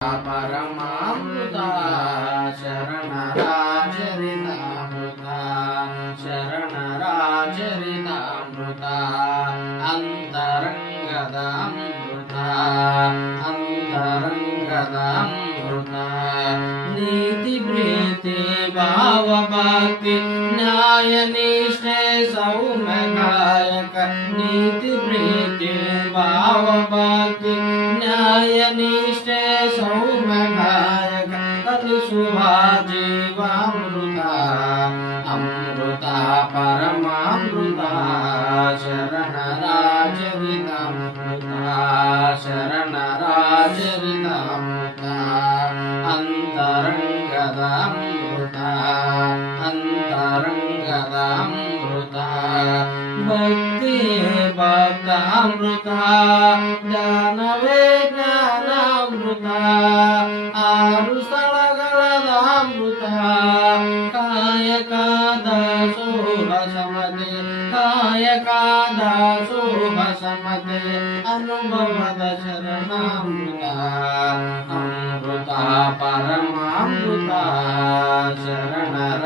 ಪರಮಾಮೃತ ಶರಣರಾಜರಿತಾಮೃತ ಶರಣರಾಜರಿತಾಮೃತ ಅಂತರಂಗದ ಅಮೃತ ಅಂತರಂಗದ ಅಮೃತ ನೀತಿ ಪ್ರೀತಿ ಭಾವ ಭಕ್ತಿ ನ್ಯಾಯ ನಿಷ್ಠೆ ಸೌಮ್ಯ ಕಾಯಕ ನೀತಿ ಪ್ರೀತಿ ಭಾವ ಭಕ್ತಿ ನ್ಯಾಯ ನಿಷ್ಠೆ ಸೌಮ್ಯ ಕಾಯಕ ಕಲಿಸುವ ಜೀವಾಮೃತ ಅಮೃತ ಪರಮಾಮೃತ ಶರಣರಾಜರಿತಾಮೃತ ಶರಣರಾಜರಿತಾಮೃತ ಅಂತರಂಗದ ಅಮೃತ ಅಂತರಂಗದ ಅಮೃತ ಭಕ್ತಿ ಭಕ್ತಾಮೃತ ಜ್ಞಾನವೇ ಜ್ಞಾನಾಮೃತ ಆರು ಸ್ಥಳಗಳದ ಅಮೃತ ಕಾಯಕದ ಸೋಹ ಸಮತೆ ಕಾಯಕದ ಸೋಹ ಸಮತೆ ಅನುಭವದ ಶರಣಾಮೃತ ಅಮೃತ ಪರಮಾಮೃತ ಶರಣರ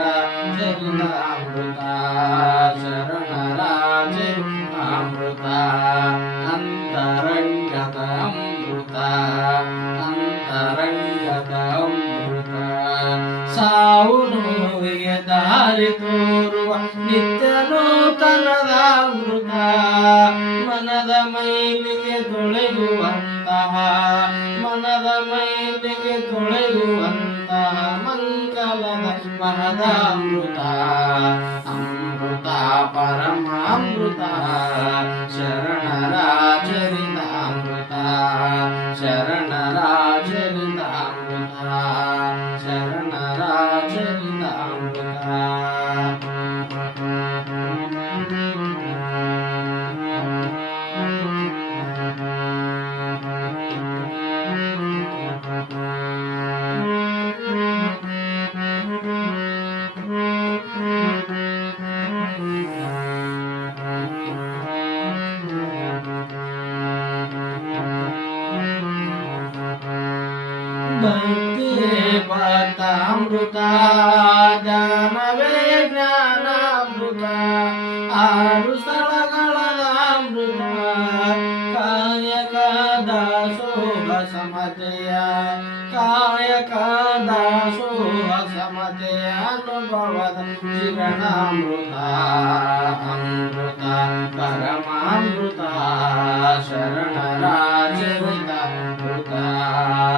ಚರಿತಾಮೃತ ಶರಣರಾಜರಿತಾಮೃತ ಅಂತರಂಗದ ಅಮೃತ ಅಂತರಂಗದ ಅಮೃತ ಸಾವು ನೋವಿಗೆ ದಾರಿ ತೋರುವ ನಿತ್ಯ ನೂತನದ ಅಮೃತ ಮನದ ಮೈಲಿಗೆ ತೊಳೆಯುವಂತಹ ಮನದ ಮೈಲಿಗೆ ತೊಳೆಯುವಂತಹ ಮಂಗಲದ ಮಹದ ಅಮೃತ ಅಮೃತ ಪರಮಾಮೃತ ಶರಣರಾಜರಿತಾಮೃತ ಶರಣರಾಜರಿತಾಮೃತ ಶರಣರಾಜರಿತಾಮೃತ ಭಕ್ತಿ ಭಕ್ತಾಮೃತ ಜ್ಞಾನವೇ ಜ್ಞಾನಾಮೃತ ಆರು ಸ್ಥಳಗಳದ ಅಮೃತ ಕಾಯಕದ ಶೋಭ ಸಮತೆಯ ಕಾಯಕದ ಶೋಭ ಸಮತೆಯ ಅನುಭವದ ಶಿರಣಾಮೃತ ಅಮೃತ ಪರಮಾಮೃತ ಶರಣರ